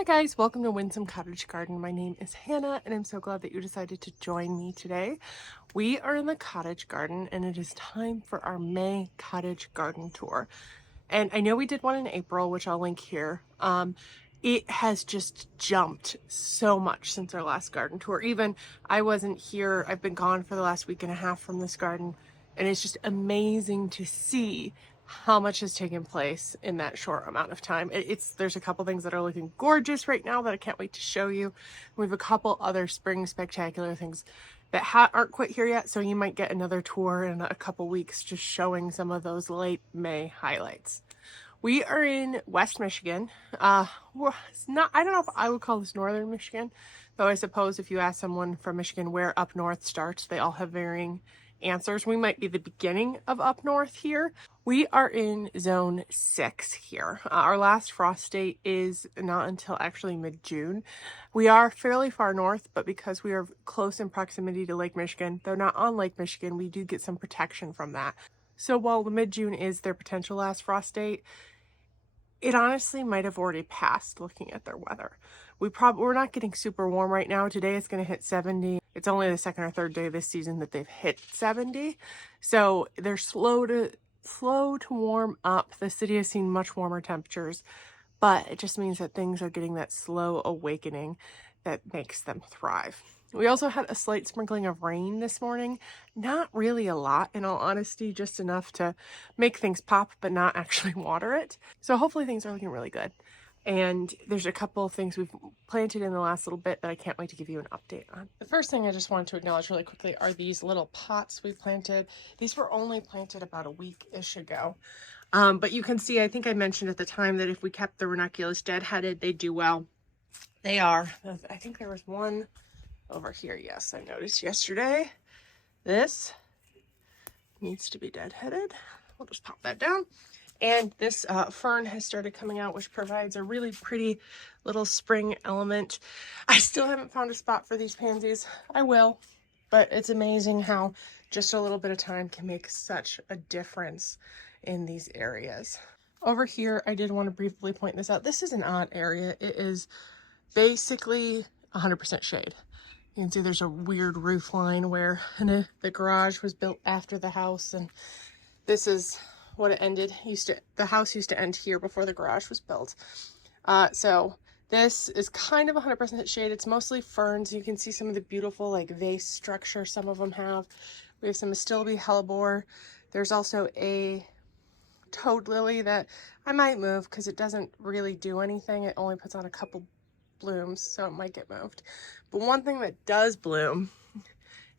Hi guys, welcome to Windsome Cottage Garden. My name is Hannah and I'm so glad that you decided to join me today. We are in the cottage garden and it is time for our May Cottage Garden Tour. And I know we did one in April, which I'll link here. It has just jumped so much since our last garden tour. Even I wasn't here. I've been gone for the last week and a half from this garden. And it's just amazing to see how much has taken place in that short amount of time. There's a couple things that are looking gorgeous right now that I can't wait to show you. We have a couple other spring spectacular things that aren't quite here yet, so you might get another tour in a couple weeks just showing some of those late May highlights. We are in West Michigan. It's not, I don't know if I would call this Northern Michigan, though I suppose if you ask someone from Michigan where up north starts, they all have varying answers. We might be the beginning of up north here. We are in zone 6 here. Our last frost date is not until actually mid-June. We are fairly far north, but because we are close in proximity to Lake Michigan, though not on Lake Michigan, we do get some protection from that. So while the mid-June is their potential last frost date, it honestly might have already passed looking at their weather. We're not getting super warm right now. Today it's going to hit 70. It's only the second or third day this season that they've hit 70. So they're slow to warm up. The city has seen much warmer temperatures, but it just means that things are getting that slow awakening that makes them thrive. We also had a slight sprinkling of rain this morning. Not really a lot, in all honesty, just enough to make things pop, but not actually water it. So hopefully things are looking really good. And there's a couple of things we've planted in the last little bit that I can't wait to give you an update on. The first thing I just wanted to acknowledge really quickly are these little pots we planted. These were only planted about a week-ish ago. But you can see, I think I mentioned at the time that if we kept the ranunculus deadheaded, they'd do well. They are. I think there was one over here. Yes, I noticed yesterday. This needs to be deadheaded. We'll just pop that down. And this fern has started coming out, which provides a really pretty little spring element. I still haven't found a spot for these pansies. I will, but it's amazing how just a little bit of time can make such a difference in these areas. Over here, I did want to briefly point this out. This is an odd area. It is basically 100% shade. You can see there's a weird roof line where the garage was built after the house, and this is what it ended. The house used to end here before the garage was built. So this is kind of 100% shade. It's mostly ferns. You can see some of the beautiful like vase structure some of them have. We have some Astilbe hellebore. There's also a toad lily that I might move because it doesn't really do anything. It only puts on a couple blooms, so it might get moved. But one thing that does bloom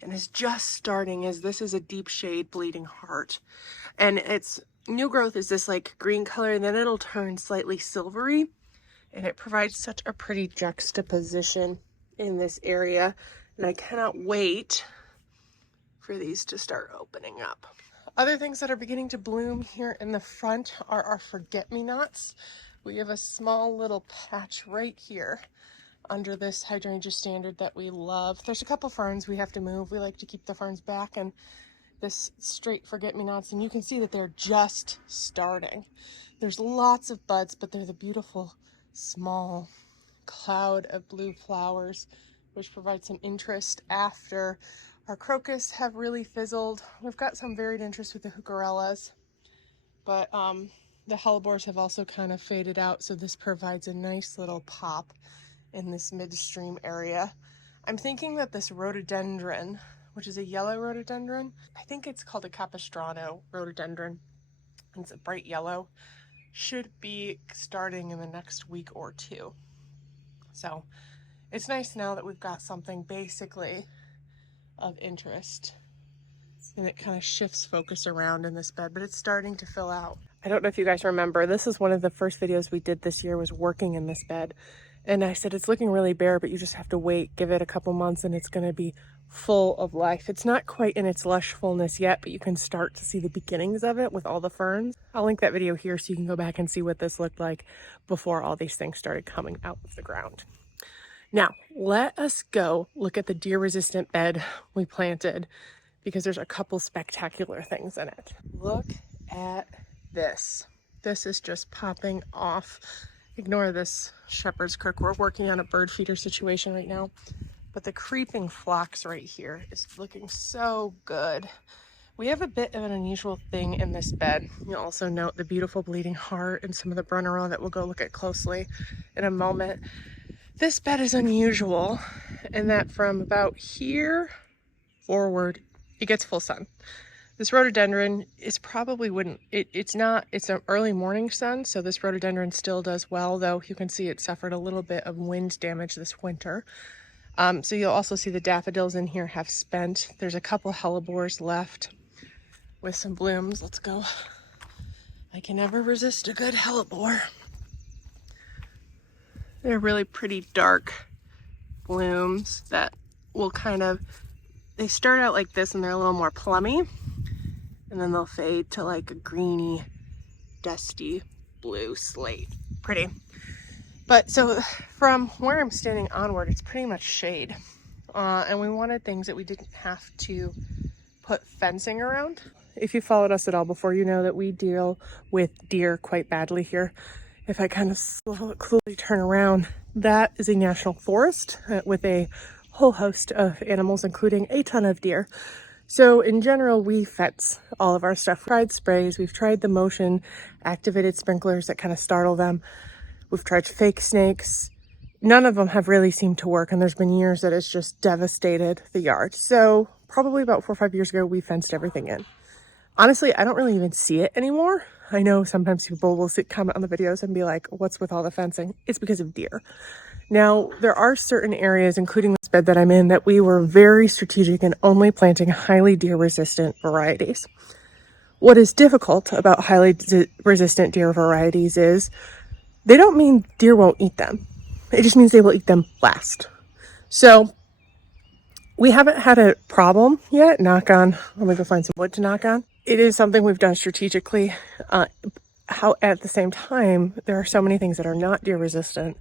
and is just starting is this is a deep shade bleeding heart, and its new growth is this like green color, and then it'll turn slightly silvery, and it provides such a pretty juxtaposition in this area, and I cannot wait for these to start opening up. Other things that are beginning to bloom here in the front are our forget-me-nots. We have a small little patch right here under this hydrangea standard that we love. There's a couple ferns we have to move. We like to keep the ferns back and this straight forget-me-nots, and you can see that they're just starting. There's lots of buds, but they're the beautiful small cloud of blue flowers, which provide some interest after our crocus have really fizzled. We've got some varied interest with the heucherellas, but the hellebores have also kind of faded out, so this provides a nice little pop in this midstream area. I'm thinking that this rhododendron, which is a yellow rhododendron, I think it's called a Capistrano rhododendron, it's a bright yellow, should be starting in the next week or two. So it's nice now that we've got something basically of interest, and it kind of shifts focus around in this bed, but it's starting to fill out. I don't know if you guys remember, this is one of the first videos we did this year, was working in this bed. And I said, it's looking really bare, but you just have to wait, give it a couple months, and it's going to be full of life. It's not quite in its lush fullness yet, but you can start to see the beginnings of it with all the ferns. I'll link that video here so you can go back and see what this looked like before all these things started coming out of the ground. Now, let us go look at the deer-resistant bed we planted, because there's a couple spectacular things in it. Look at this. This is just popping off Ignore this shepherd's crook. We're working on a bird feeder situation right now. But the creeping phlox right here is looking so good. We have a bit of an unusual thing in this bed. You'll also note the beautiful bleeding heart and some of the Brunnera that we'll go look at closely in a moment. This bed is unusual in that from about here forward, it gets full sun. This rhododendron is probably it's an early morning sun, so this rhododendron still does well, though you can see it suffered a little bit of wind damage this winter. So you'll also see the daffodils in here have spent. There's a couple hellebores left with some blooms. Let's go. I can never resist a good hellebore. They're really pretty dark blooms that will they start out like this and they're a little more plummy, and then they'll fade to like a greeny, dusty blue slate. Pretty. But so from where I'm standing onward, it's pretty much shade. And we wanted things that we didn't have to put fencing around. If you followed us at all before, you know that we deal with deer quite badly here. If I kind of slowly turn around, that is a national forest with a whole host of animals, including a ton of deer. So in general, we fence all of our stuff. We've tried sprays, we've tried the motion activated sprinklers that kind of startle them. We've tried fake snakes. None of them have really seemed to work, and there's been years that it's just devastated the yard. So probably about 4 or 5 years ago, we fenced everything in. Honestly, I don't really even see it anymore. I know sometimes people will comment on the videos and be like, what's with all the fencing? It's because of deer. Now, there are certain areas, including this bed that I'm in, that we were very strategic in only planting highly deer-resistant varieties. What is difficult about highly resistant deer varieties is they don't mean deer won't eat them. It just means they will eat them last. So we haven't had a problem yet, knock on. Let me go find some wood to knock on. It is something we've done strategically. How at the same time, there are so many things that are not deer resistant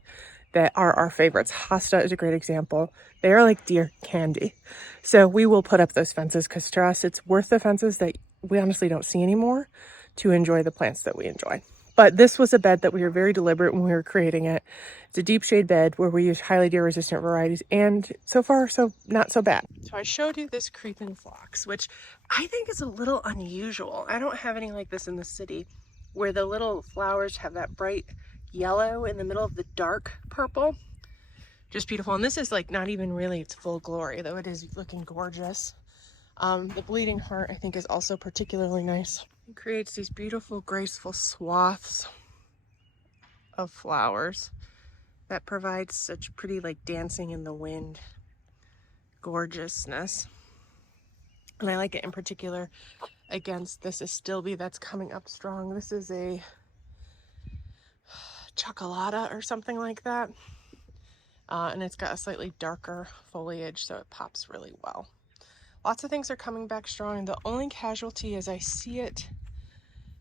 that are our favorites. Hosta is a great example. They are like deer candy. So we will put up those fences because to us, it's worth the fences that we honestly don't see anymore to enjoy the plants that we enjoy. But this was a bed that we were very deliberate when we were creating it. It's a deep shade bed where we use highly deer resistant varieties, and so far, so not so bad. So I showed you this creeping phlox, which I think is a little unusual. I don't have any like this in the city where the little flowers have that bright yellow in the middle of the dark purple. Just beautiful. And this is like not even really its full glory, though it is looking gorgeous. The bleeding heart I think is also particularly nice. It creates these beautiful graceful swaths of flowers that provides such pretty like dancing in the wind gorgeousness. And I like it in particular against this astilbe that's coming up strong. This is a chocolata or something like that. And it's got a slightly darker foliage, so it pops really well. Lots of things are coming back strong. The only casualty as I see it,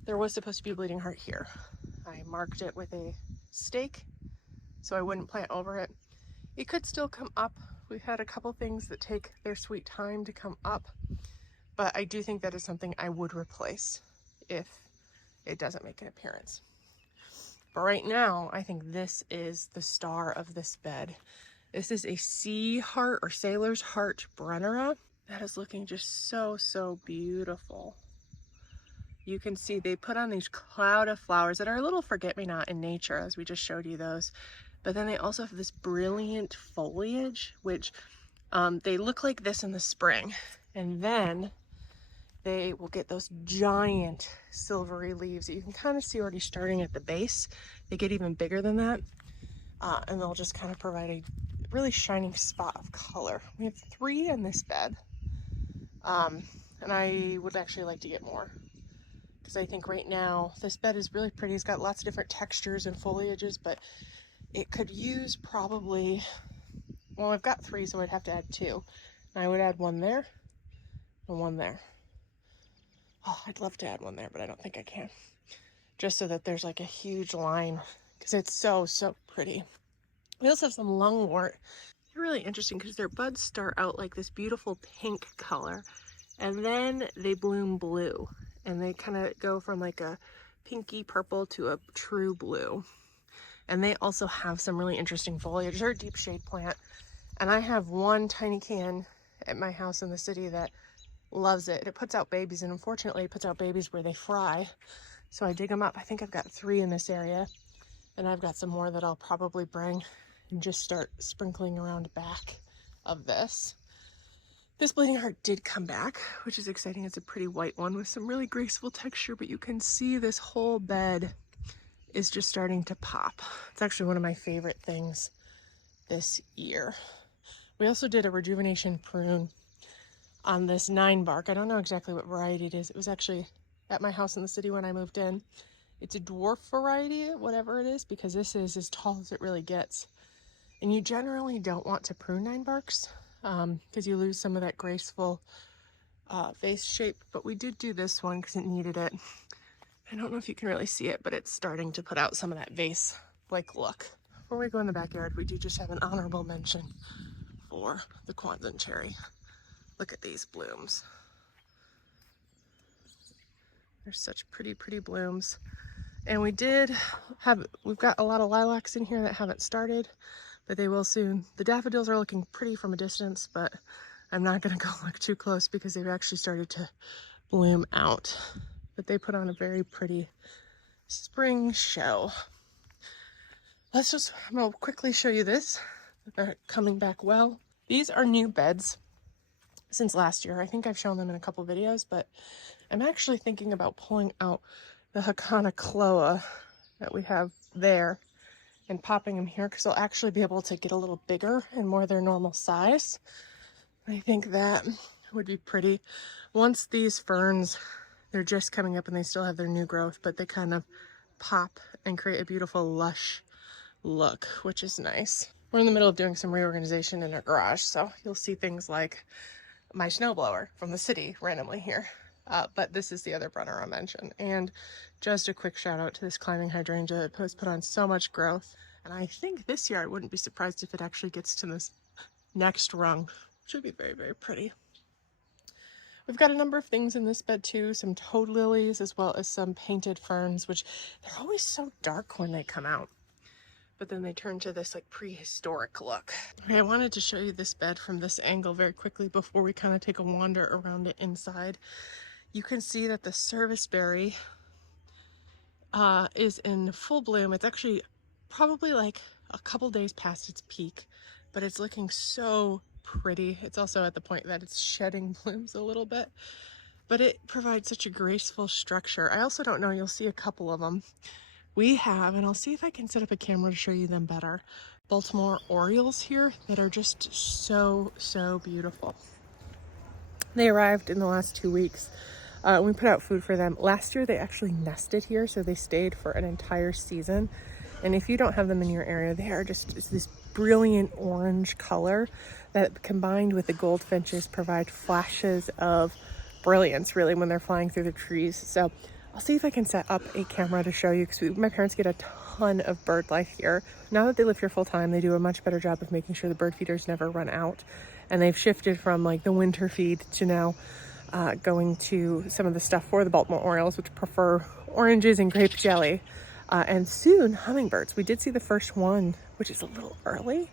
there was supposed to be a bleeding heart here. I marked it with a stake so I wouldn't plant over it. It could still come up. We've had a couple things that take their sweet time to come up, but I do think that is something I would replace if it doesn't make an appearance. But right now, I think this is the star of this bed. This is a sea heart or sailor's heart Brunnera. That is looking just so, so beautiful. You can see they put on these cloud of flowers that are a little forget-me-not in nature, as we just showed you those. But then they also have this brilliant foliage, which they look like this in the spring. And then they will get those giant silvery leaves that you can kind of see already starting at the base. They get even bigger than that. And they'll just kind of provide a really shining spot of color. We have 3 in this bed. And I would actually like to get more, because I think right now this bed is really pretty. It's got lots of different textures and foliages, but it could use probably, well, I've got 3, so I'd have to add 2. And I would add 1 there and 1 there. Oh, I'd love to add 1 there, but I don't think I can. Just so that there's like a huge line, because it's so, so pretty. We also have some lungwort. They're really interesting because their buds start out like this beautiful pink color, and then they bloom blue, and they kind of go from like a pinky purple to a true blue. And they also have some really interesting foliage. They're a deep shade plant. And I have one tiny can at my house in the city that loves it. It puts out babies, and unfortunately it puts out babies where they fry. So I dig them up. I think I've got 3 in this area, and I've got some more that I'll probably bring and just start sprinkling around the back of this. This bleeding heart did come back, which is exciting. It's a pretty white one with some really graceful texture, but you can see this whole bed is just starting to pop. It's actually one of my favorite things this year. We also did a rejuvenation prune on this 9 bark. I don't know exactly what variety it is. It was actually at my house in the city when I moved in. It's a dwarf variety, whatever it is, because this is as tall as it really gets. And you generally don't want to prune 9 barks because you lose some of that graceful vase shape. But we did do this one because it needed it. I don't know if you can really see it, but it's starting to put out some of that vase-like look. Before we go in the backyard, we do just have an honorable mention for the Quanzan cherry. Look at these blooms. They're such pretty, pretty blooms. And we've got a lot of lilacs in here that haven't started, but they will soon. The daffodils are looking pretty from a distance, but I'm not gonna go look too close because they've actually started to bloom out. But they put on a very pretty spring show. I'm gonna quickly show you this. They're coming back well. These are new beds since last year. I think I've shown them in a couple videos, but I'm actually thinking about pulling out the Hakana Cloa that we have there and popping them here because they'll actually be able to get a little bigger and more their normal size. I think that would be pretty. Once these ferns, they're just coming up and they still have their new growth, but they kind of pop and create a beautiful lush look, which is nice. We're in the middle of doing some reorganization in our garage, so you'll see things like my snowblower from the city randomly here. But this is the other Brunner I mentioned. And just a quick shout out to this climbing hydrangea. It has put on so much growth. And I think this year I wouldn't be surprised if it actually gets to this next rung. Should be very, very pretty. We've got a number of things in this bed too. Some toad lilies as well as some painted ferns, which they're always so dark when they come out. But then they turn to this like prehistoric look. Okay, I wanted to show you this bed from this angle very quickly before we kind of take a wander around it inside. You can see that the serviceberry is in full bloom. It's actually probably like a couple days past its peak, but it's looking so pretty. It's also at the point that it's shedding blooms a little bit, but it provides such a graceful structure. I also don't know, you'll see a couple of them. We have, and I'll see if I can set up a camera to show you them better, Baltimore Orioles here that are just so, so beautiful. They arrived in the last 2 weeks. We put out food for them. Last year they actually nested here, so they stayed for an entire season. And if you don't have them in your area, they are just this brilliant orange color that combined with the goldfinches provide flashes of brilliance really when they're flying through the trees. So I'll see if I can set up a camera to show you because my parents get a ton of bird life here. Now that they live here full time, they do a much better job of making sure the bird feeders never run out. And they've shifted from like the winter feed to now going to some of the stuff for the Baltimore Orioles, which prefer oranges and grape jelly. And soon hummingbirds. We did see the first one, which is a little early,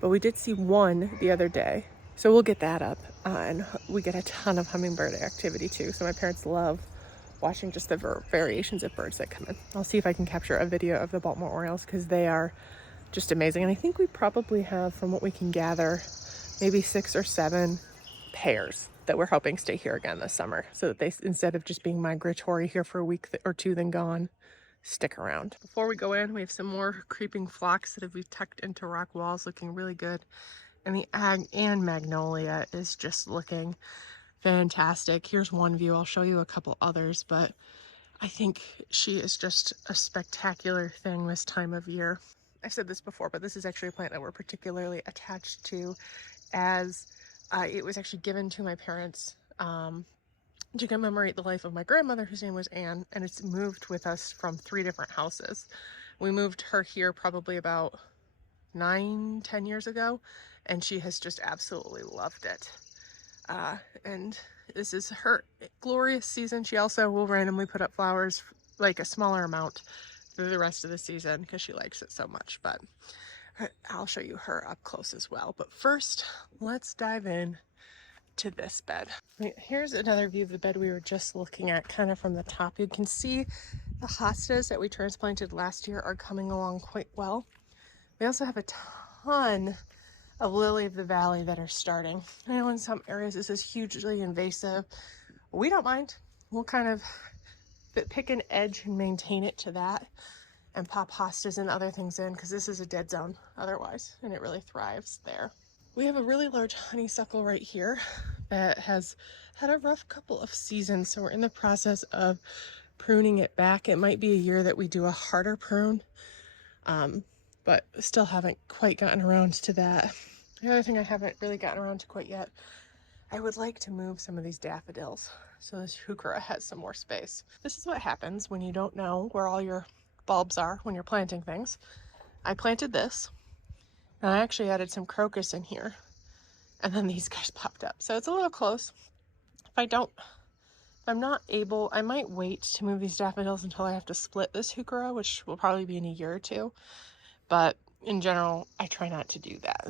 but we did see one the other day. So we'll get that up and we get a ton of hummingbird activity too. So my parents love watching just the variations of birds that come in. I'll see if I can capture a video of the Baltimore Orioles because they are just amazing. And I think we probably have, from what we can gather, maybe 6 or 7 pairs that we're hoping stay here again this summer so that they, instead of just being migratory here for a week or 2 then gone, stick around. Before we go in, we have some more creeping phlox that have been tucked into rock walls looking really good. And the Magnolia is just looking fantastic. Here's one view. I'll show you a couple others, but I think she is just a spectacular thing this time of year. I've said this before, but this is actually a plant that we're particularly attached to, as it was actually given to my parents to commemorate the life of my grandmother, whose name was Anne, and it's moved with us from 3 different houses. We moved her here probably about 9-10 years ago, and she has just absolutely loved it. And this is her glorious season. She also will randomly put up flowers, like a smaller amount, through the rest of the season because she likes it so much. But I'll show you her up close as well. But first, let's dive in to this bed. Here's another view of the bed we were just looking at, kind of from the top. You can see the hostas that we transplanted last year are coming along quite well. We also have a ton of lily of the valley that are starting. I know in some areas this is hugely invasive. We don't mind. We'll kind of pick an edge and maintain it to that and pop hostas and other things in because this is a dead zone otherwise, and it really thrives there. We have a really large honeysuckle right here that has had a rough couple of seasons, so we're in the process of pruning it back. It might be a year that we do a harder prune, but still haven't quite gotten around to that. The other thing I haven't really gotten around to quite yet, I would like to move some of these daffodils so this heuchera has some more space. This is what happens when you don't know where all your bulbs are when you're planting things. I planted this, and I actually added some crocus in here, and then these guys popped up. So it's a little close. If I'm not able, I might wait to move these daffodils until I have to split this heuchera, which will probably be in a year or two. But in general, I try not to do that.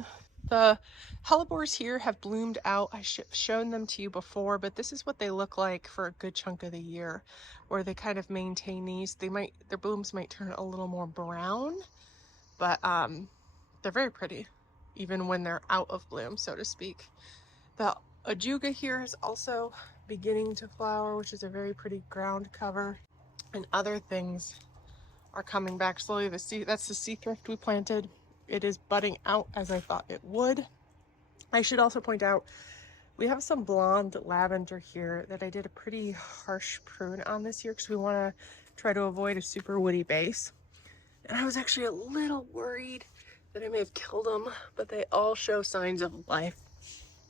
The hellebores here have bloomed out. I've shown them to you before, but this is what they look like for a good chunk of the year, where they kind of maintain these. Their blooms might turn a little more brown, but they're very pretty, even when they're out of bloom, so to speak. The ajuga here is also beginning to flower, which is a very pretty ground cover, and other things are coming back slowly. That's the sea thrift we planted. It is budding out as I thought it would. I should also point out we have some blonde lavender here that I did a pretty harsh prune on this year because we want to try to avoid a super woody base. And I was actually a little worried that I may have killed them, but they all show signs of life.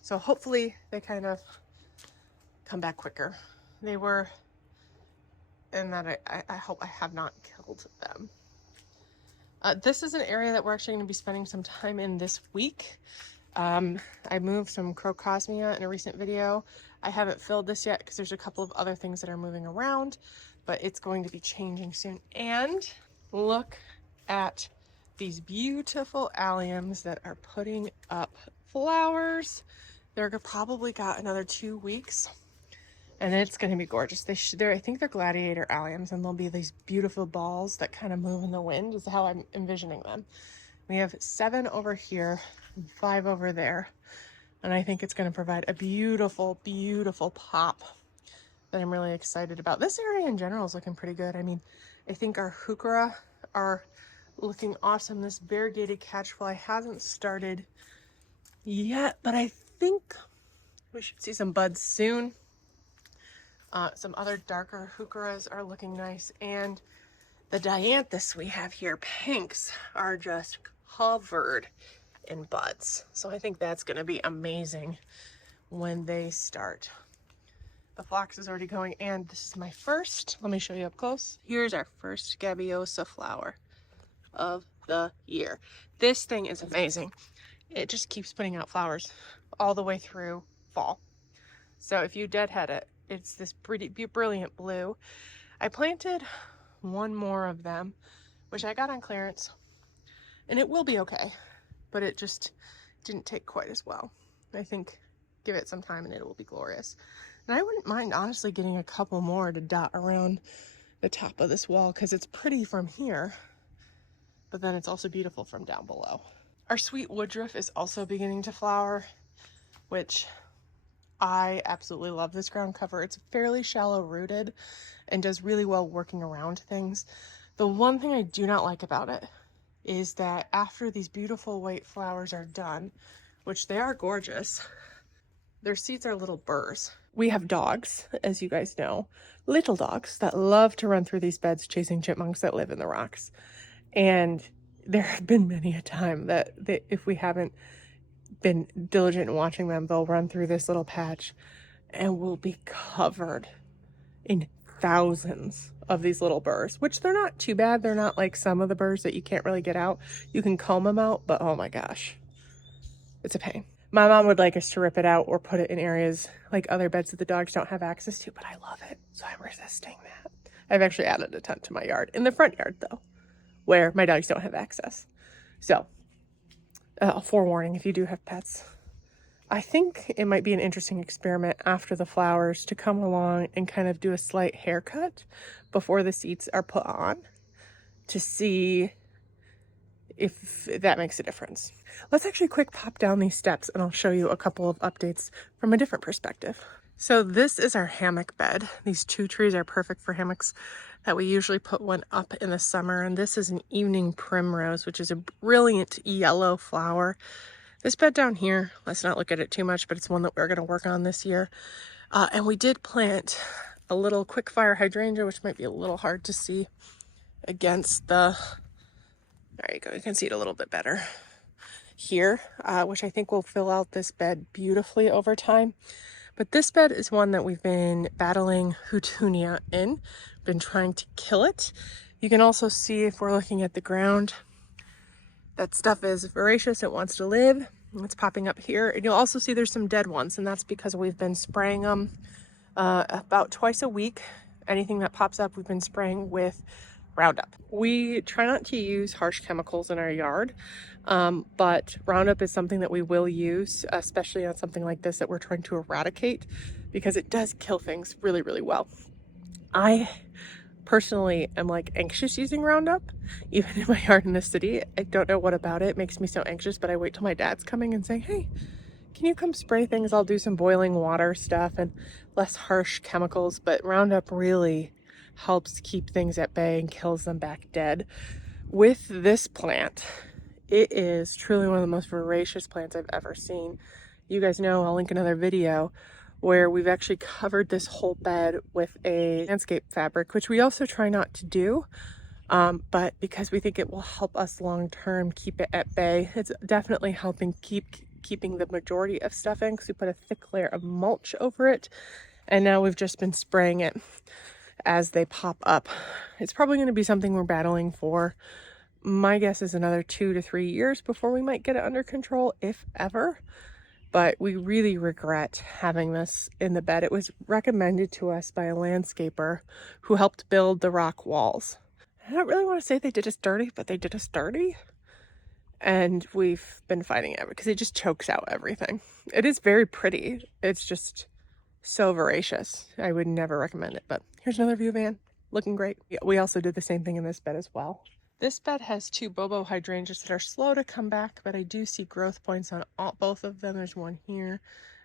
So hopefully they kind of come back quicker. They were, and that I hope I have not killed them. This is an area that we're actually going to be spending some time in this week. I moved some crocosmia in a recent video. I haven't filled this yet because there's a couple of other things that are moving around, but it's going to be changing soon. And look at these beautiful alliums that are putting up flowers. They're probably got another 2 weeks. And it's going to be gorgeous. I think they're gladiator alliums, and they'll be these beautiful balls that kind of move in the wind is how I'm envisioning them. We have 7 over here and 5 over there. And I think it's going to provide a beautiful, beautiful pop that I'm really excited about. This area in general is looking pretty good. I mean, I think our heuchera are looking awesome. This variegated catchfly hasn't started yet, but I think we should see some buds soon. Some other darker heucheras are looking nice, and the dianthus we have here, pinks, are just covered in buds. So I think that's going to be amazing when they start. The phlox is already going, and this is my first, let me show you up close. Here's our first Gabiosa flower of the year. This thing is amazing. It just keeps putting out flowers all the way through fall. So if you deadhead it, it's this pretty brilliant blue. I planted 1 more of them, which I got on clearance, and it will be okay, but it just didn't take quite as well. I think give it some time and it will be glorious. And I wouldn't mind honestly getting a couple more to dot around the top of this wall because it's pretty from here, but then it's also beautiful from down below. Our sweet woodruff is also beginning to flower, which I absolutely love this ground cover. It's fairly shallow rooted and does really well working around things. The one thing I do not like about it is that after these beautiful white flowers are done, which they are gorgeous, their seeds are little burrs. We have dogs, as you guys know, little dogs that love to run through these beds chasing chipmunks that live in the rocks. And there have been many a time that if we haven't been diligent in watching them, they'll run through this little patch and we'll be covered in thousands of these little burrs, which they're not too bad. They're not like some of the burrs that you can't really get out. You can comb them out, but oh my gosh, it's a pain. My mom would like us to rip it out or put it in areas like other beds that the dogs don't have access to, but I love it, so I'm resisting that. I've actually added a tent to my yard, in the front yard though, where my dogs don't have access. So, forewarning if you do have pets. I think it might be an interesting experiment after the flowers to come along and kind of do a slight haircut before the seeds are put on to see if that makes a difference. Let's actually quick pop down these steps and I'll show you a couple of updates from a different perspective. So this is our hammock bed. These 2 trees are perfect for hammocks that we usually put one up in the summer. And this is an evening primrose, which is a brilliant yellow flower. This bed down here, let's not look at it too much, but it's one that we're going to work on this year. And we did plant a little quick fire hydrangea, which might be a little hard to see against the, there you go, you can see it a little bit better here, which I think will fill out this bed beautifully over time. But this bed is one that we've been battling Hydrangeas in, been trying to kill it. You can also see if we're looking at the ground, that stuff is voracious, it wants to live. It's popping up here. And you'll also see there's some dead ones, and that's because we've been spraying them about twice a week. Anything that pops up, we've been spraying with Roundup. We try not to use harsh chemicals in our yard, but Roundup is something that we will use, especially on something like this that we're trying to eradicate, because it does kill things really, really well. I personally am like anxious using Roundup, even in my yard in the city. I don't know what about it makes me so anxious, but I wait till my dad's coming and say, hey, can you come spray things? I'll do some boiling water stuff and less harsh chemicals, but Roundup really helps keep things at bay and kills them back dead. With this plant, it is truly one of the most voracious plants I've ever seen. You guys know, I'll link another video where we've actually covered this whole bed with a landscape fabric, which we also try not to do, but because we think it will help us long term keep it at bay. It's definitely helping keeping the majority of stuff in, because we put a thick layer of mulch over it, and now we've just been spraying it as they pop up. It's probably going to be something we're battling for. My guess is another 2 to 3 years before we might get it under control, if ever. But we really regret having this in the bed. It was recommended to us by a landscaper who helped build the rock walls. I don't really want to say they did us dirty, but they did us dirty. And we've been fighting it because it just chokes out everything. It is very pretty. It's just so voracious. I would never recommend it, but here's another view van, looking great. We also did the same thing in this bed as well. This bed has 2 Bobo hydrangeas that are slow to come back, but I do see growth points on both of them. There's one here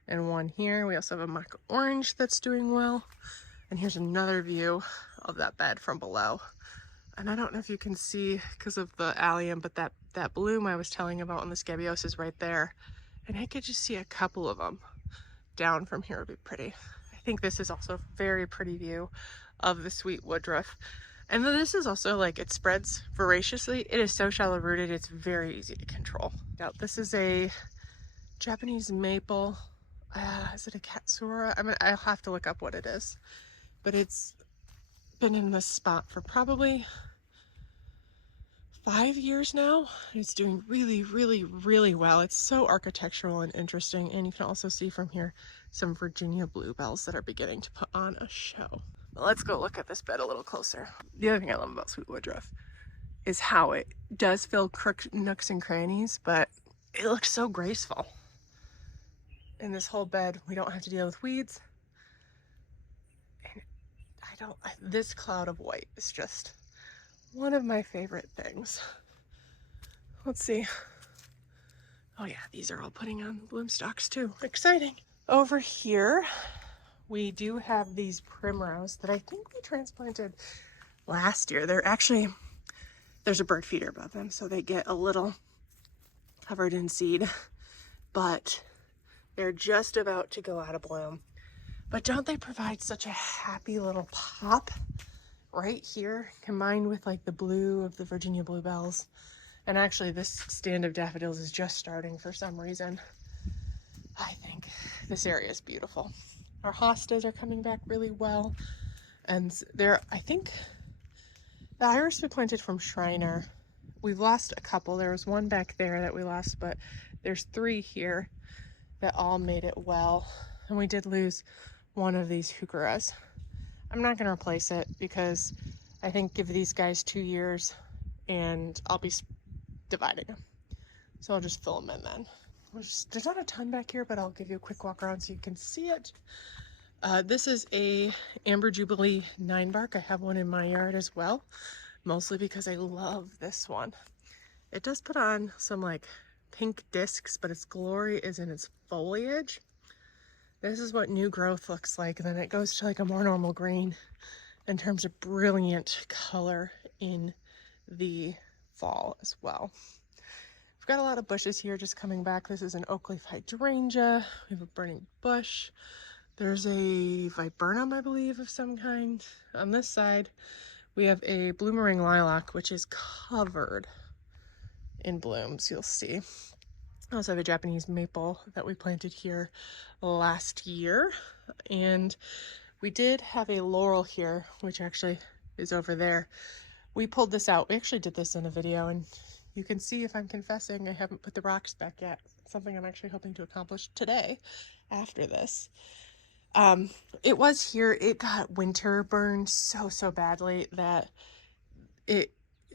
and one here. We also have a mock orange that's doing well. And here's another view of that bed from below. And I don't know if you can see because of the allium, but that bloom I was telling about on the scabious is right there. And I could just see a couple of them down from here would be pretty. I think this is also a very pretty view of the sweet woodruff. And then this is also like, it spreads voraciously. It is so shallow rooted, it's very easy to control. Now, this is a Japanese maple. Is it a katsura? I mean, I'll have to look up what it is. But it's been in this spot for probably 5 years now. It's doing really, really, really well. It's so architectural and interesting. And you can also see from here some Virginia bluebells that are beginning to put on a show. Let's go look at this bed a little closer. The other thing I love about sweet woodruff is how it does fill nooks and crannies, but it looks so graceful. In this whole bed, we don't have to deal with weeds. And this cloud of white is just one of my favorite things. Let's see. Oh yeah, these are all putting on bloom stalks too. Exciting. Over here, we do have these primrose that I think we transplanted last year. There's a bird feeder above them, so they get a little covered in seed, but they're just about to go out of bloom. But don't they provide such a happy little pop right here, combined with like the blue of the Virginia bluebells. And actually this stand of daffodils is just starting for some reason. I think this area is beautiful. Our hostas are coming back really well. And I think the iris we planted from Shriner, we've lost a couple. There was one back there that we lost, but there's 3 here that all made it well. And we did lose one of these heucheras. I'm not going to replace it because I think give these guys 2 years and I'll be dividing them. So I'll just fill them in then. There's not a ton back here, but I'll give you a quick walk around so you can see it. This is a Amber Jubilee 9-bark. I have one in my yard as well, mostly because I love this one. It does put on some like pink discs, but its glory is in its foliage. This is what new growth looks like. And then it goes to like a more normal green in terms of brilliant color in the fall as well. We've got a lot of bushes here just coming back. This is an oak leaf hydrangea. We have a burning bush. There's a viburnum, I believe, of some kind. On this side, we have a bloomerang lilac, which is covered in blooms, you'll see. I also have a Japanese maple that we planted here last year. And we did have a laurel here, which actually is over there. We pulled this out. We actually did this in a video, and you can see if I'm confessing, I haven't put the rocks back yet. Something I'm actually hoping to accomplish today after this. It was here. It got winter burned so badly that it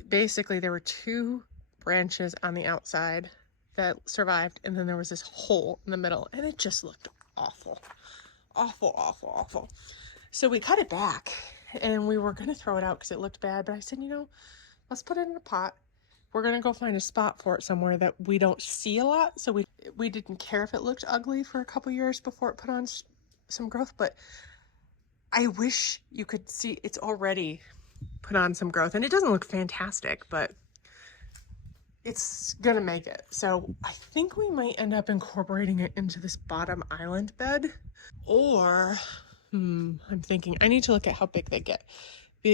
basically, there were 2 branches on the outside that survived, and then there was this hole in the middle, and it just looked awful. So we cut it back, and we were gonna throw it out because it looked bad, but I said, you know, let's put it in a pot. We're gonna go find a spot for it somewhere that we don't see a lot. So we didn't care if it looked ugly for a couple years before it put on some growth, but I wish you could see it's already put on some growth, and it doesn't look fantastic, but it's gonna make it. So I think we might end up incorporating it into this bottom island bed, or I'm thinking I need to look at how big they get.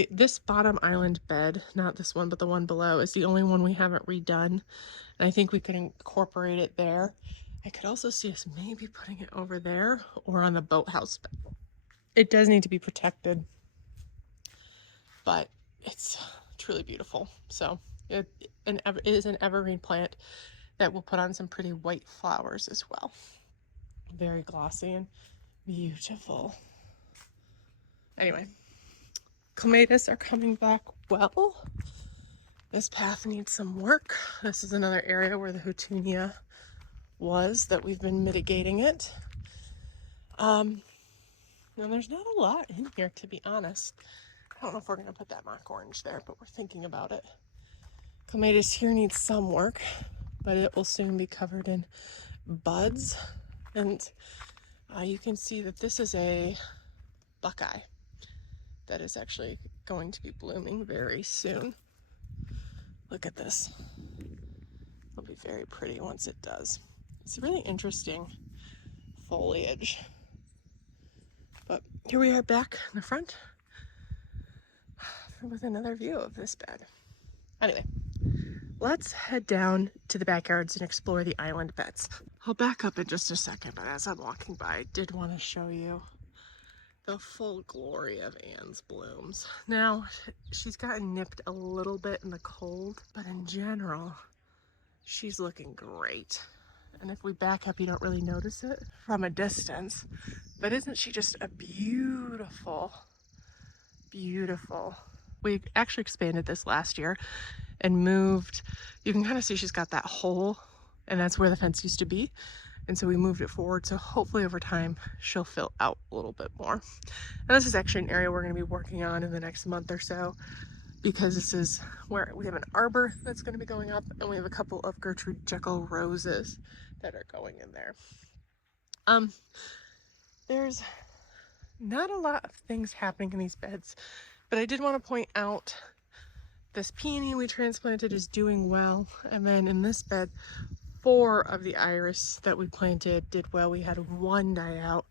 This bottom island bed, not this one, but the one below, is the only one we haven't redone, and I think we could incorporate it there. I could also see us maybe putting it over there or on the boathouse bed. It does need to be protected, but it's truly beautiful. So it is an evergreen plant that will put on some pretty white flowers as well. Very glossy and beautiful. Anyway, clematis are coming back well. This path needs some work. This is another area where the houtunia was that we've been mitigating it. And there's not a lot in here, to be honest. I don't know if we're gonna put that mock orange there, but we're thinking about it. Clematis here needs some work, but it will soon be covered in buds. And you can see that this is a buckeye that is actually going to be blooming very soon. Look at this. It'll be very pretty once it does. It's really interesting foliage. But here we are back in the front with another view of this bed. Anyway, let's head down to the backyards and explore the island beds. I'll back up in just a second, but as I'm walking by, I did want to show you the full glory of Anne's blooms. Now, she's gotten nipped a little bit in the cold, but in general, she's looking great. And if we back up, you don't really notice it from a distance. But isn't she just a beautiful, beautiful? We actually expanded this last year and moved. You can kind of see she's got that hole, and that's where the fence used to be. And so we moved it forward. So hopefully over time, she'll fill out a little bit more. And this is actually an area we're going to be working on in the next month or so, because this is where we have an arbor that's going to be going up, and we have a couple of Gertrude Jekyll roses that are going in there. There's not a lot of things happening in these beds, but I did want to point out this peony we transplanted is doing well. And then in this bed, 4 of the iris that we planted did well. We had 1 die out,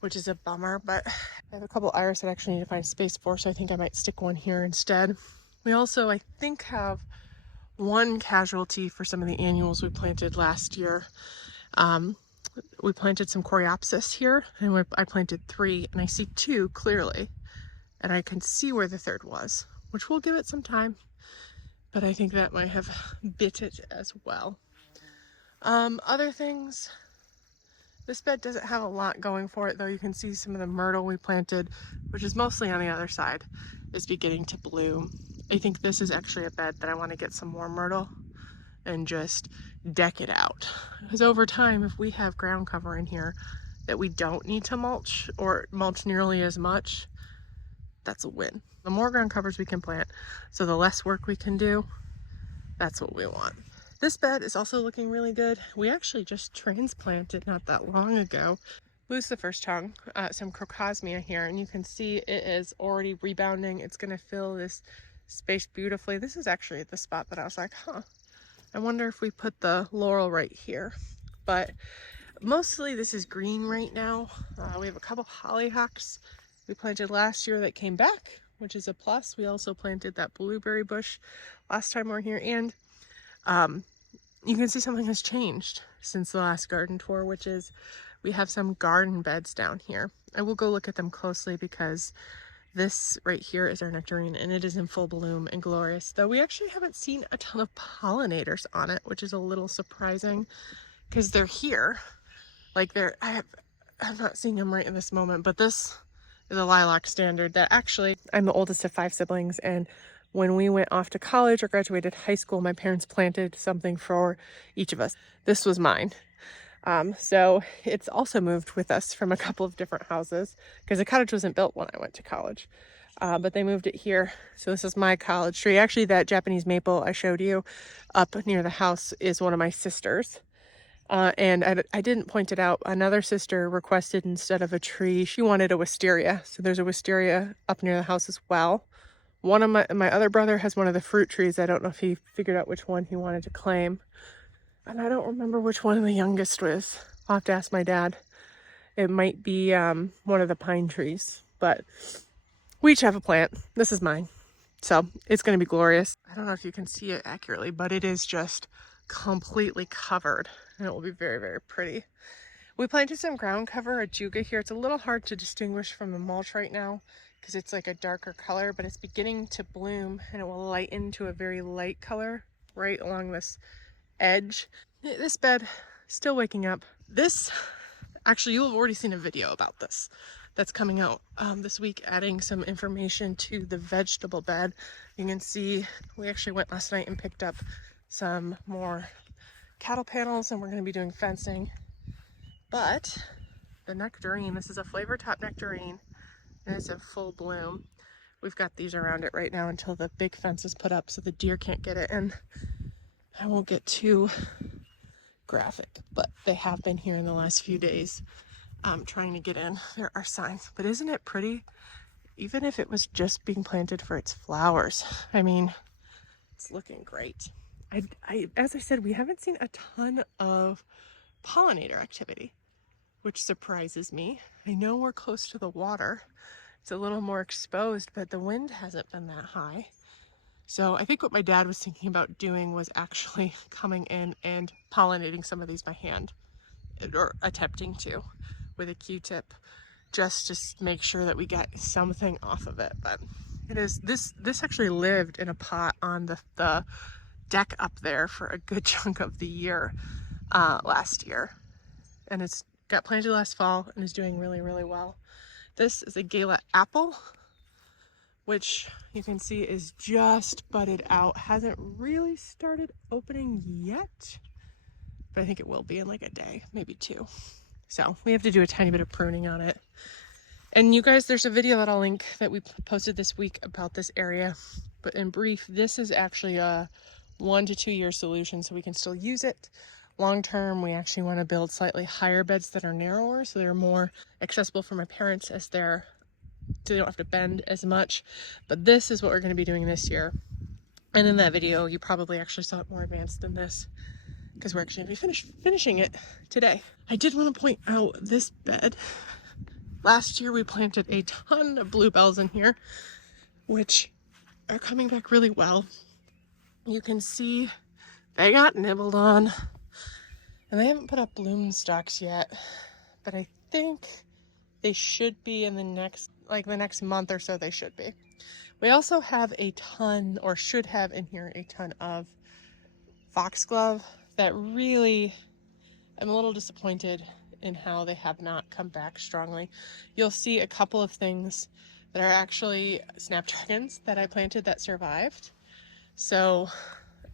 which is a bummer, but I have a couple iris that I actually need to find space for, so I think I might stick one here instead. We also, I think, have 1 casualty for some of the annuals we planted last year. We planted some coreopsis here, and I planted 3, and I see 2 clearly, and I can see where the 3rd was, which will give it some time, but I think that might have bit it as well. Other things, This bed doesn't have a lot going for it though. You can see some of the myrtle we planted, which is mostly on the other side, is beginning to bloom. I think this is actually a bed that I want to get some more myrtle and just deck it out. Because over time, if we have ground cover in here that we don't need to mulch or mulch nearly as much, that's a win. The more ground covers we can plant, so the less work we can do, that's what we want. This bed is also looking really good. We actually just transplanted not that long ago. Lose the first tongue, some crocosmia here, and you can see it is already rebounding. It's gonna fill this space beautifully. This is actually the spot that I was like, I wonder if we put the laurel right here. But mostly this is green right now. We have a couple hollyhocks we planted last year that came back, which is a plus. We also planted that blueberry bush last time we were here, and you can see something has changed since the last garden tour, which is we have some garden beds down here. I will go look at them closely because this right here is our nectarine and it is in full bloom and glorious, though we actually haven't seen a ton of pollinators on it, which is a little surprising because they're here. Like I'm not seeing them right in this moment, but this is a lilac standard that actually, I'm the oldest of 5 siblings, and when we went off to college or graduated high school, my parents planted something for each of us. This was mine. So it's also moved with us from a couple of different houses because the cottage wasn't built when I went to college, but they moved it here. So this is my college tree. Actually, that Japanese maple I showed you up near the house is one of my sisters. And I didn't point it out. Another sister requested, instead of a tree, she wanted a wisteria. So there's a wisteria up near the house as well. One of my other brother has one of the fruit trees. I don't know if he figured out which one he wanted to claim. And I don't remember which one the youngest was. I'll have to ask my dad. It might be one of the pine trees. But we each have a plant. This is mine. So it's going to be glorious. I don't know if you can see it accurately, but it is just completely covered. And it will be very, very pretty. We planted some ground cover ajuga here. It's a little hard to distinguish from the mulch right now because it's like a darker color, but it's beginning to bloom and it will lighten to a very light color right along this edge. This bed still waking up. This, actually, you'll have already seen a video about this that's coming out this week, adding some information to the vegetable bed. You can see we actually went last night and picked up some more cattle panels, and we're going to be doing fencing. But the nectarine, this is a flavor top nectarine, and it's in full bloom. We've got these around it right now until the big fence is put up so the deer can't get it. And I won't get too graphic, but they have been here in the last few days trying to get in. There are signs, but isn't it pretty? Even if it was just being planted for its flowers, I mean, it's looking great. As I said, we haven't seen a ton of pollinator activity, which surprises me. I know we're close to the water. It's a little more exposed, but the wind hasn't been that high. So I think what my dad was thinking about doing was actually coming in and pollinating some of these by hand, or attempting to with a Q-tip, just to make sure that we get something off of it. But it is, this actually lived in a pot on the deck up there for a good chunk of the year last year, and it's got planted last fall and is doing really, really well. This is a Gala Apple, which you can see is just budded out. Hasn't really started opening yet, but I think it will be in like a day, maybe 2. So we have to do a tiny bit of pruning on it. And you guys, there's a video that I'll link that we posted this week about this area. But in brief, this is actually a 1 to 2 year solution, so we can still use it. Long term, we actually want to build slightly higher beds that are narrower, so they're more accessible for my parents as so they don't have to bend as much. But this is what we're going to be doing this year. And in that video, you probably actually saw it more advanced than this, because we're actually going to be finishing it today. I did want to point out this bed. Last year we planted a ton of bluebells in here, which are coming back really well. You can see they got nibbled on, and they haven't put up bloom stalks yet, but I think they should be in the next month or so. They should be. We also have a ton, or should have in here, a ton of foxglove that really, I'm a little disappointed in how they have not come back strongly. You'll see a couple of things that are actually snapdragons that I planted that survived. So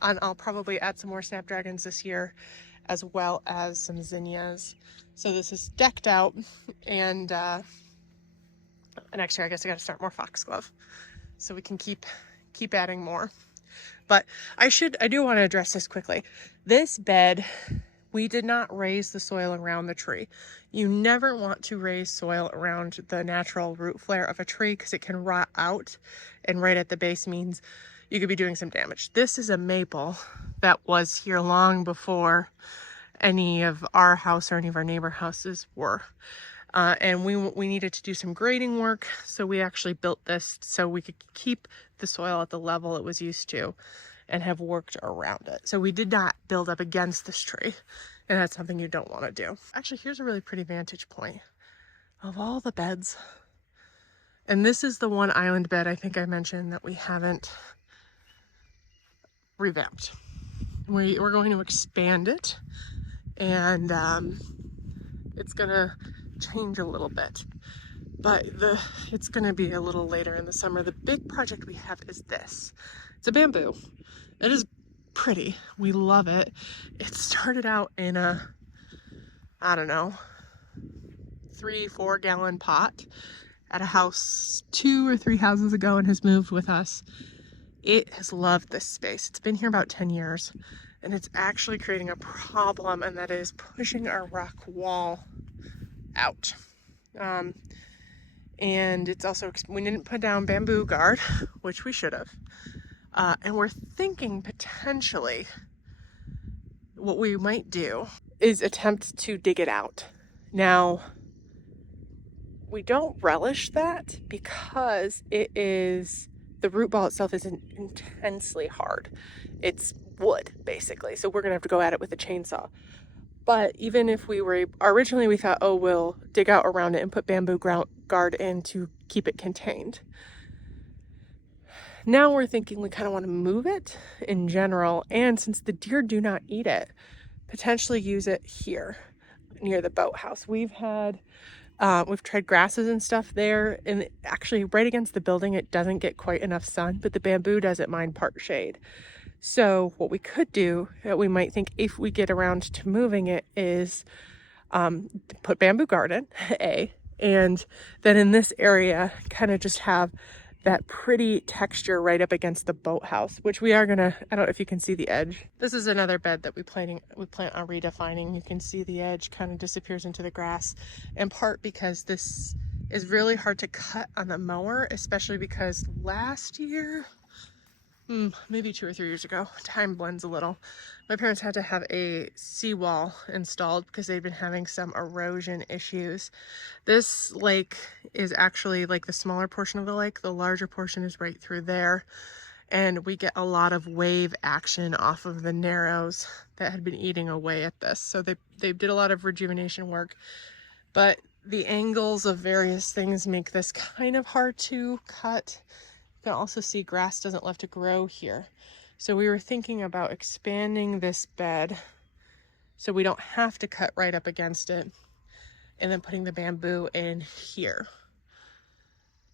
I'll probably add some more snapdragons this year, as well as some zinnias. So this is decked out, and next year I guess I got to start more foxglove, so we can keep adding more. But I do want to address this quickly. This bed, we did not raise the soil around the tree. You never want to raise soil around the natural root flare of a tree because it can rot out, and right at the base means you could be doing some damage. This is a maple that was here long before any of our house or any of our neighbor houses were. And we needed to do some grading work, so we actually built this so we could keep the soil at the level it was used to and have worked around it. So we did not build up against this tree, and that's something you don't want to do. Actually, here's a really pretty vantage point of all the beds. And this is the one island bed I think I mentioned that we haven't revamped. We're going to expand it, and it's gonna change a little bit, but it's gonna be a little later in the summer. The big project we have is this. It's a bamboo. It is pretty. We love it. It started out in a, I don't know, 3-4 gallon pot at a house 2 or 3 houses ago and has moved with us. It has loved this space. It's been here about 10 years, and it's actually creating a problem, and that is pushing our rock wall out. And it's also, we didn't put down bamboo guard, which we should have. And we're thinking potentially what we might do is attempt to dig it out. Now, we don't relish that because the root ball itself is intensely hard. It's wood, basically. So we're gonna have to go at it with a chainsaw. But even if originally we thought, oh, we'll dig out around it and put bamboo guard in to keep it contained. Now we're thinking we kind of want to move it in general, and since the deer do not eat it, potentially use it here near the boathouse. We've tried grasses and stuff there, and actually right against the building it doesn't get quite enough sun, but the bamboo doesn't mind part shade. So what we could do, that we might think if we get around to moving it, is put bamboo garden, and then in this area kind of just have that pretty texture right up against the boathouse, which we are gonna, I don't know if you can see the edge. This is another bed that we plant on redefining. You can see the edge kind of disappears into the grass, in part because this is really hard to cut on the mower, especially because last year, maybe 2 or 3 years ago, time blends a little, my parents had to have a seawall installed because they'd been having some erosion issues. This lake is actually like the smaller portion of the lake. The larger portion is right through there, and we get a lot of wave action off of the narrows that had been eating away at this. So they did a lot of rejuvenation work, but the angles of various things make this kind of hard to cut. You can also see grass doesn't love to grow here. So we were thinking about expanding this bed so we don't have to cut right up against it, and then putting the bamboo in here.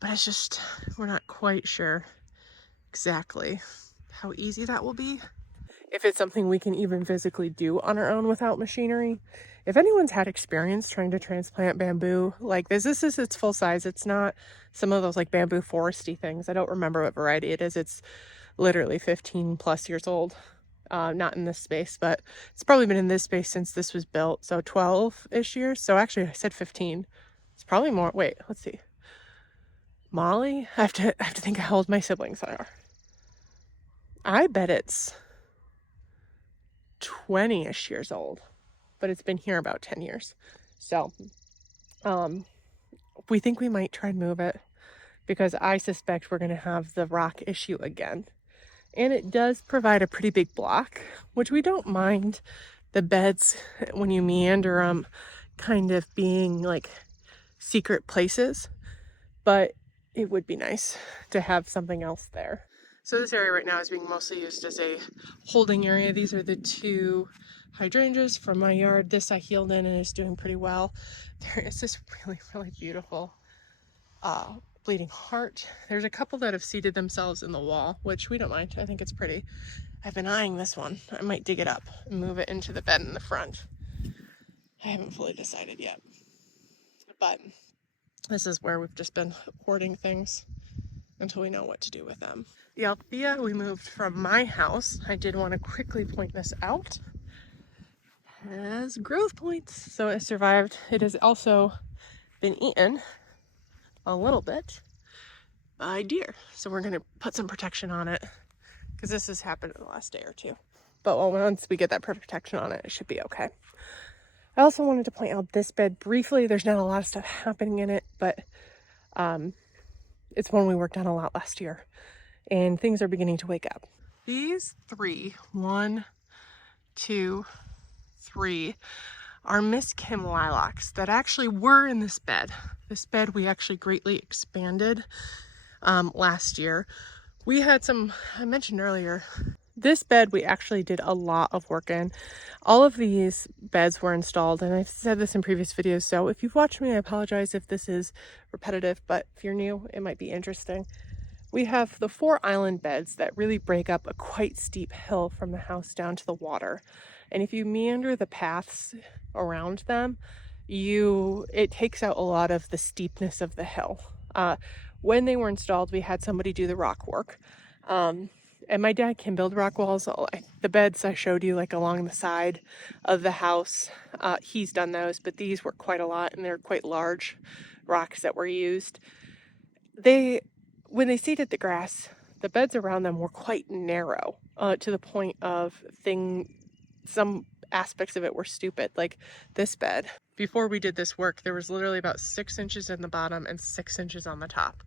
But it's just, we're not quite sure exactly how easy that will be. If it's something we can even physically do on our own without machinery. If anyone's had experience trying to transplant bamboo like this is its full size. It's not some of those like bamboo foresty things. I don't remember what variety it is. It's literally 15 plus years old. Not in this space, but it's probably been in this space since this was built. So 12-ish years. So actually I said 15. It's probably more. Wait, let's see. Molly, I have to think how old my siblings are. I bet it's 20-ish years old, but it's been here about 10 years. So we think we might try and move it because I suspect we're going to have the rock issue again. And it does provide a pretty big block, which we don't mind the beds when you meander them kind of being like secret places, but it would be nice to have something else there. So this area right now is being mostly used as a holding area. These are the 2 hydrangeas from my yard. This I healed in and is doing pretty well. There is this really beautiful bleeding heart. There's a couple that have seated themselves in the wall, which we don't mind. I think it's pretty. I've been eyeing this one. I might dig it up and move it into the bed in the front. I haven't fully decided yet, but this is where we've just been hoarding things until we know what to do with them. The Althea we moved from my house, I did want to quickly point this out, has growth points. So it survived. It has also been eaten a little bit by deer. So we're going to put some protection on it because this has happened in the last day or two. But once we get that protection on it, it should be okay. I also wanted to point out this bed briefly. There's not a lot of stuff happening in it, but it's one we worked on a lot last year and things are beginning to wake up. These three, 1, 2, 3, are Miss Kim lilacs that actually were in this bed. This bed we actually greatly expanded last year. We had some, I mentioned earlier, this bed we actually did a lot of work in. All of these beds were installed, and I've said this in previous videos, so if you've watched me, I apologize if this is repetitive, but if you're new, it might be interesting. We have the 4 island beds that really break up a quite steep hill from the house down to the water. And if you meander the paths around them, it takes out a lot of the steepness of the hill. When they were installed, we had somebody do the rock work. And my dad can build rock walls. The beds I showed you like along the side of the house, he's done those, but these were quite a lot and they're quite large rocks that were used. When they seeded the grass, the beds around them were quite narrow, to the point of some aspects of it were stupid, like this bed. Before we did this work, there was literally about 6 inches in the bottom and 6 inches on the top.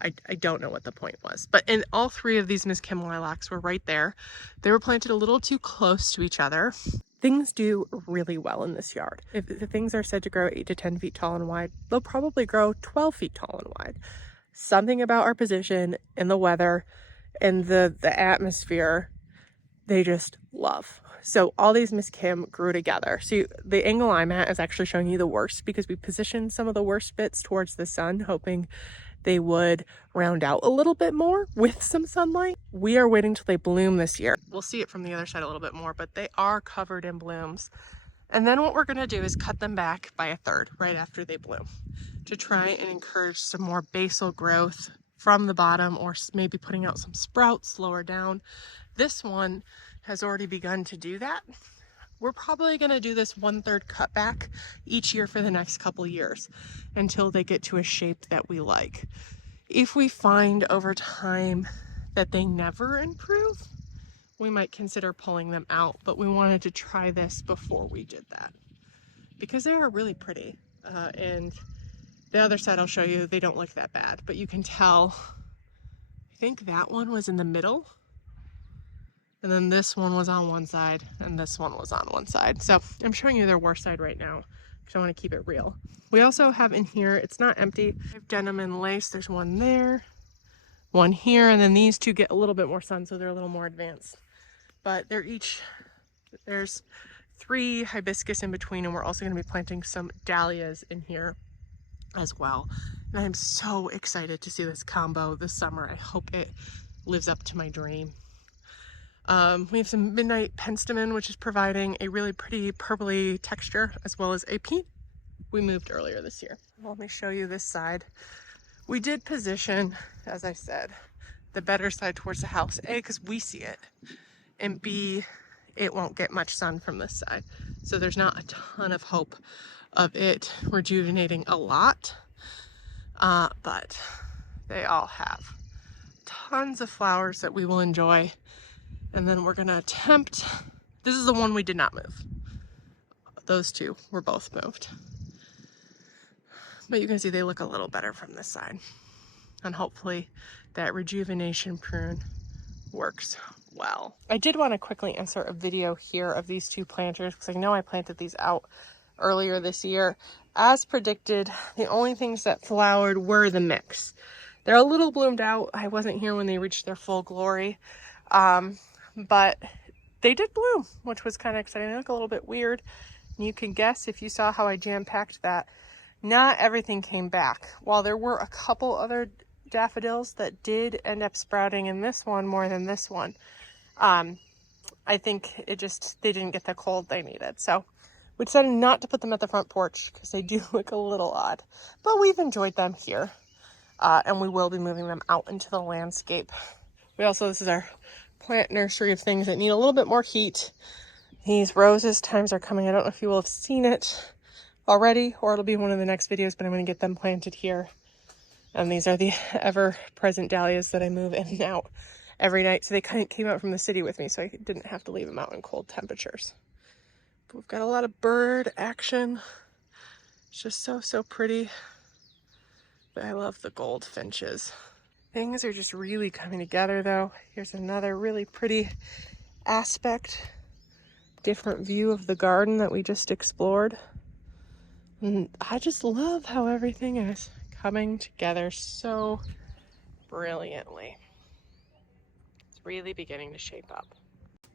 I don't know what the point was, but in all 3 of these Miss Kim lilacs were right there. They were planted a little too close to each other. Things do really well in this yard. If the things are said to grow 8 to 10 feet tall and wide, they'll probably grow 12 feet tall and wide. Something about our position and the weather and the atmosphere, they just love. So all these Miss Kim grew together. So the angle I'm at is actually showing you the worst because we positioned some of the worst bits towards the sun, hoping they would round out a little bit more with some sunlight. We are waiting till they bloom this year. We'll see it from the other side a little bit more, but they are covered in blooms. And then what we're going to do is cut them back by 1/3 right after they bloom to try and encourage some more basal growth from the bottom, or maybe putting out some sprouts lower down. This one has already begun to do that. We're probably going to do this 1/3 cutback each year for the next couple years until they get to a shape that we like. If we find over time that they never improve, we might consider pulling them out, but we wanted to try this before we did that because they are really pretty. And the other side I'll show you, they don't look that bad, but you can tell, I think that one was in the middle. And then this one was on one side and this one was on one side. So I'm showing you their worst side right now because I want to keep it real. We also have in here, it's not empty, I have denim and lace. There's one there, one here, and then these 2 get a little bit more sun, so they're a little more advanced. But there's 3 hibiscus in between, and we're also going to be planting some dahlias in here as well. And I'm so excited to see this combo this summer. I hope it lives up to my dream. We have some midnight penstemon, which is providing a really pretty purpley texture, as well as a pink we moved earlier this year. Let me show you this side. We did position, as I said, the better side towards the house. A, because we see it, and B, it won't get much sun from this side. So there's not a ton of hope of it rejuvenating a lot, but they all have tons of flowers that we will enjoy. And then we're gonna attempt, this is the one we did not move. Those 2 were both moved. But you can see they look a little better from this side. And hopefully that rejuvenation prune works well. I did want to quickly insert a video here of these 2 planters because I know I planted these out earlier this year. As predicted, the only things that flowered were the mix. They're a little bloomed out. I wasn't here when they reached their full glory. But they did bloom, which was kind of exciting. They look a little bit weird. And you can guess if you saw how I jam-packed that, not everything came back. While there were a couple other daffodils that did end up sprouting in this one more than this one, I think they didn't get the cold they needed. So we decided not to put them at the front porch because they do look a little odd. But we've enjoyed them here. And we will be moving them out into the landscape. This is our plant nursery of things that need a little bit more heat. These roses, times are coming. I don't know if you will have seen it already or it'll be one of the next videos, but I'm going to get them planted here. And these are the ever-present dahlias that I move in and out every night. So they kind of came out from the city with me, so I didn't have to leave them out in cold temperatures. But we've got a lot of bird action. It's just so pretty. But I love the goldfinches. Things are just really coming together though. Here's another really pretty aspect, different view of the garden that we just explored. And I just love how everything is coming together so brilliantly. It's really beginning to shape up.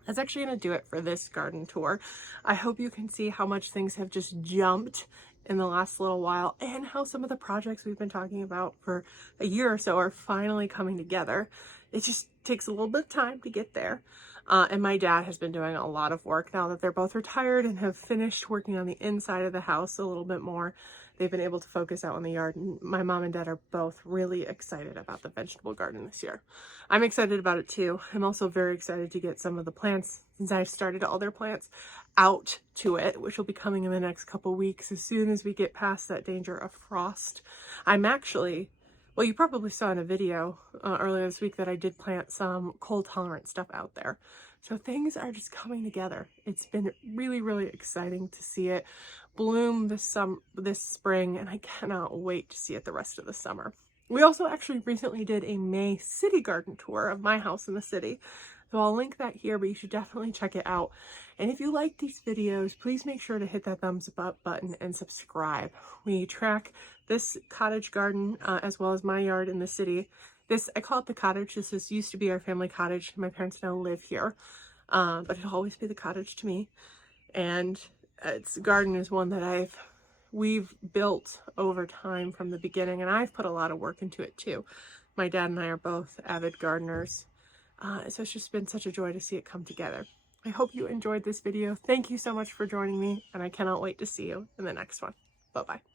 That's actually going to do it for this garden tour. I hope you can see how much things have just jumped in the last little while and how some of the projects we've been talking about for a year or so are finally coming together. It just takes a little bit of time to get there. And my dad has been doing a lot of work now that they're both retired and have finished working on the inside of the house a little bit more. They've been able to focus out on the yard, and my mom and dad are both really excited about the vegetable garden this year. I'm excited about it too. I'm also very excited to get some of the plants, since I've started all their plants, out to it, which will be coming in the next couple weeks as soon as we get past that danger of frost. I'm actually, well, you probably saw in a video earlier this week that I did plant some cold tolerant stuff out there. So things are just coming together. It's been really exciting to see it bloom this spring, and I cannot wait to see it the rest of the summer. We also actually recently did a May city garden tour of my house in the city. So I'll link that here, but you should definitely check it out. And if you like these videos, please make sure to hit that thumbs up button and subscribe. We track this cottage garden as well as my yard in the city. I call it the cottage. This used to be our family cottage. My parents now live here, but it'll always be the cottage to me. And its garden is one that we've built over time from the beginning, and I've put a lot of work into it too. My dad and I are both avid gardeners, so it's just been such a joy to see it come together. I hope you enjoyed this video. Thank you so much for joining me, and I cannot wait to see you in the next one. Bye-bye.